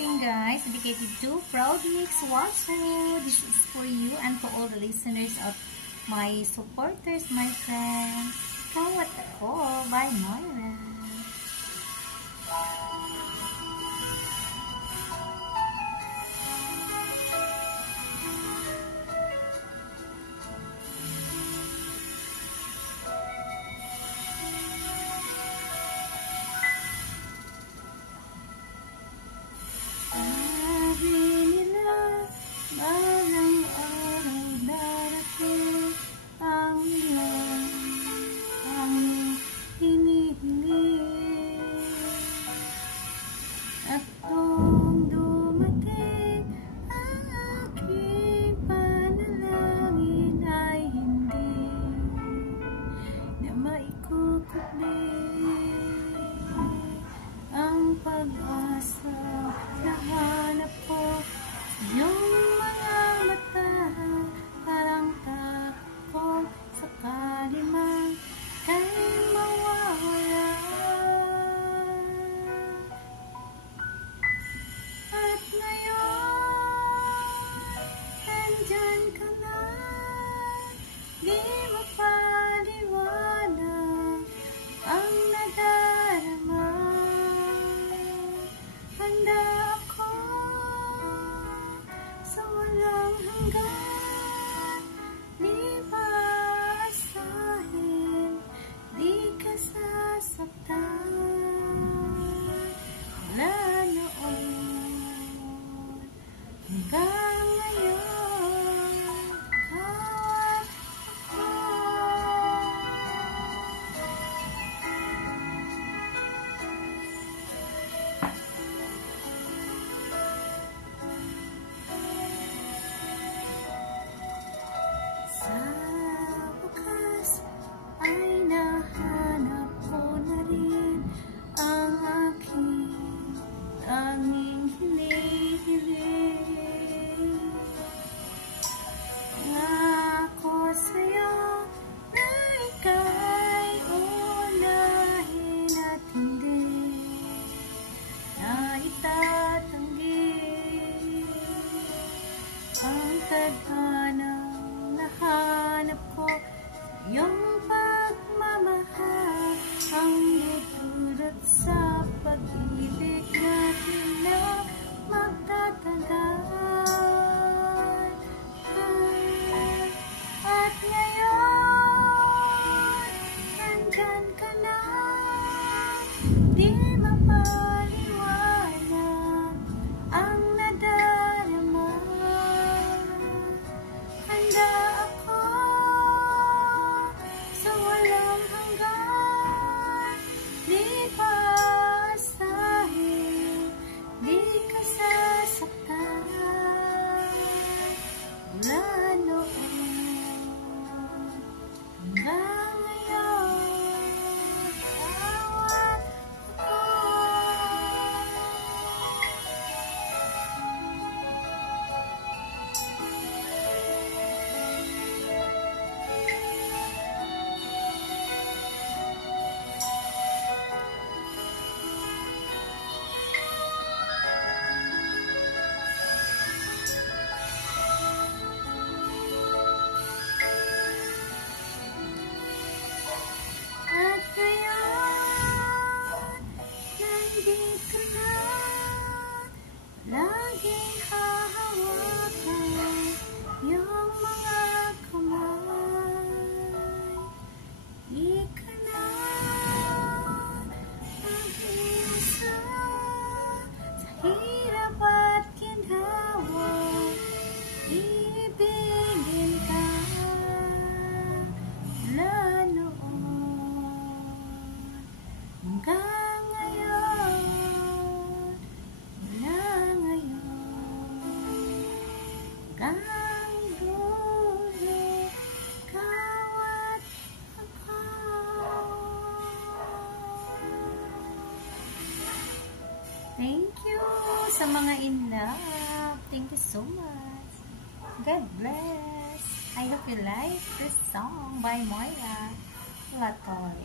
unboxing, guys, dedicated to Proudly Waso. This is for you and for all the listeners of my supporters, my friends. Kawat ako by Moira. Ang pag-asa na hanap ko yung mga mata, parang takot sakali man kay mawawala. At ngayon, nandyan ka na, di mapaliwanag ang nadarama. Handa ako sa walang hanggan, di paasahin, di ka sasaktan. Wala noon hanggang ngayon, kawat ako. Sa wakas ay nahanap ko na rin ang aking tanging hinihiling. Nangako sa'yo na ika'y unahin at hindi na itatanggi ang tadhanang nahanap ko, yung pagmamahal ang dudulot sa pag-ibig natin na magtatagal. At ngayon, nandyan ka na, di mapaliwanag ang nadarama. Handa ako sa walang hanggan, di paasahin, di ka sasaktan. Wala noon hanggang ngayon, kawat ako. At ngayon, nandito na, laging hahawakan yung mga kamay. Di ka na mag-iisa sa hirap at ginhawa, ibigin ka. Wala noon hanggang ngayon, wala ngayon, hanggang dulo, kawat ako. Thank you sa mga in love. Thank you so much. God bless. I hope you like this song by Moira Latoy.